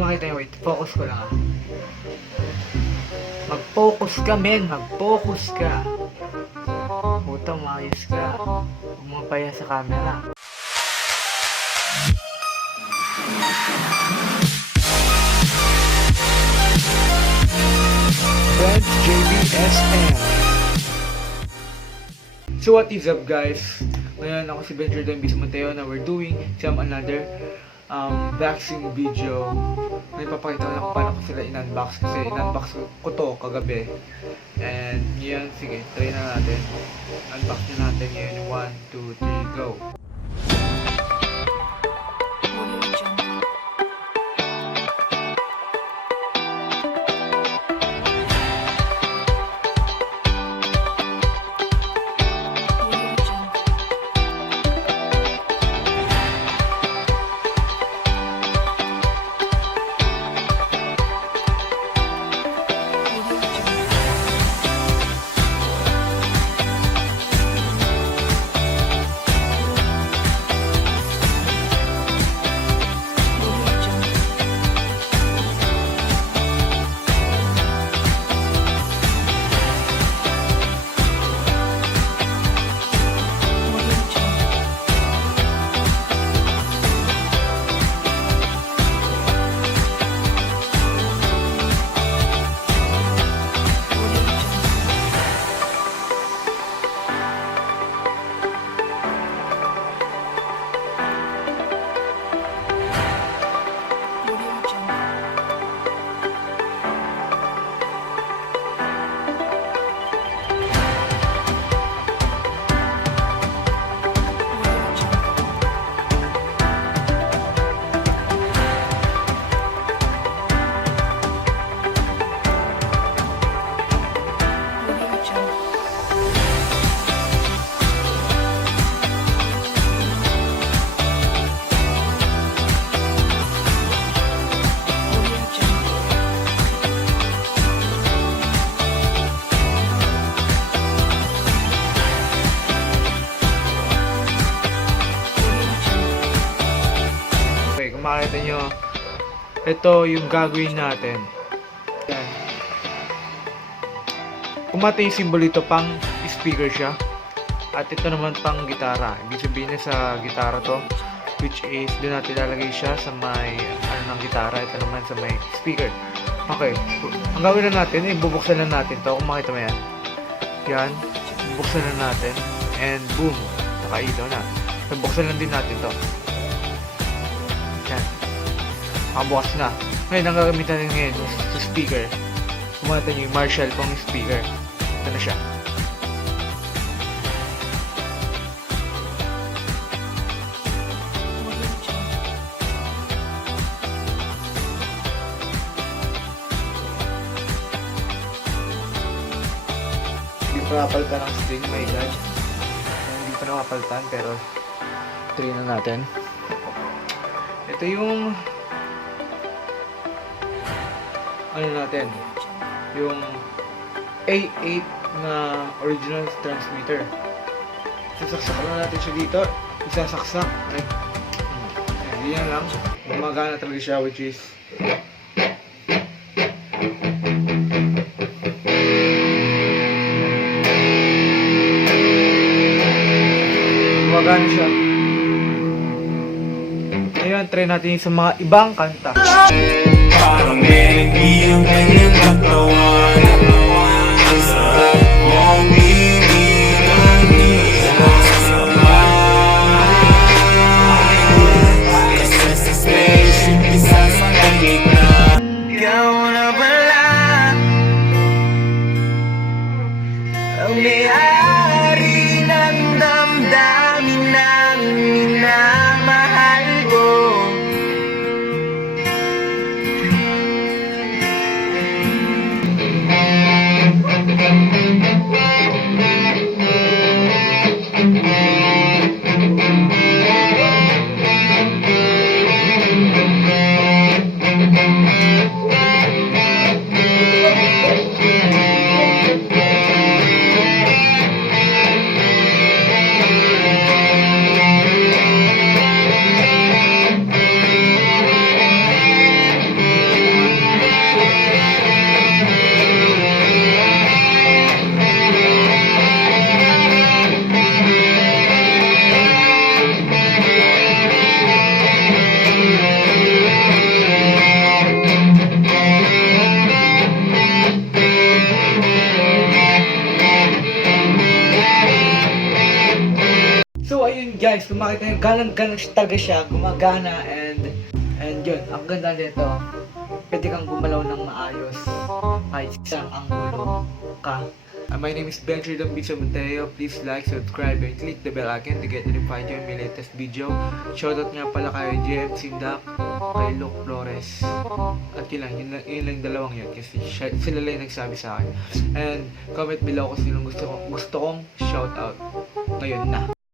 makita nyo, wait, focus ko lang ah. Mag-focus ka, men. Mag-focus ka. Puta, maayos ka. Huwag mo paya sa camera. Friends, JBSM. So what is up, guys? Ngayon ako si Benjer Dambis Mateo na we're doing another unboxing video. May papakita ko na kung paano ko sila in-unbox kasi in-unbox ko to kagabi. And yan, sige, try na natin. Unbox na natin ngayon. 1, 2, 3, go! Makita nyo, ito yung gagawin natin. Yan. Kumata yung symbol ito, pang speaker siya. At ito naman pang gitara. Ibig sabihin na sa gitara to, which is doon natin lalagay siya sa may ng gitara. Ito naman sa may speaker. Okay, ang gawin na natin, bubuksan na natin to. Kung makita mo yan, yan, bubuksan na natin, and boom, nakailaw na. Bubuksan lang din natin to. Yan. Makabukas na. Ngayon, ang gagamitan natin ngayon sa speaker. Kumata nyo yung Marshall pang speaker. Ito na siya. Hindi pa napalitan ang string, my god. Hindi pa napalitan, pero try na natin. Ito yung ano natin, yung A8 na original transmitter. Sasaksak na natin siya dito. Isasaksak. Hindi yan lang. Gumagana talaga siya, which is gumagana siya. Ngayon, try natin sa mga ibang kanta. Parang melody ang kanyang katawan. Ang sarap mong bibigyan nila sa kamay. Kasi sa station, isa sa gitna. Ikaw na pala ang may-ari ng damdamin ng minamahal ko. makita nyo, galang-galang talaga siya, gumagana, and yun, ang ganda nito, pwede kang gumalaw ng maayos, kahit isang anggulo ka. My name is Benji Dambiso Mateo. Please like, subscribe, and click the bell icon to get notified yung my latest video. Shoutout nga pala kay JM Sindak, kay Luke Flores. At yun lang dalawang yun kasi sila lang yung nagsabi sa akin. And comment below kung sinong gusto kong shoutout. Ngayon na.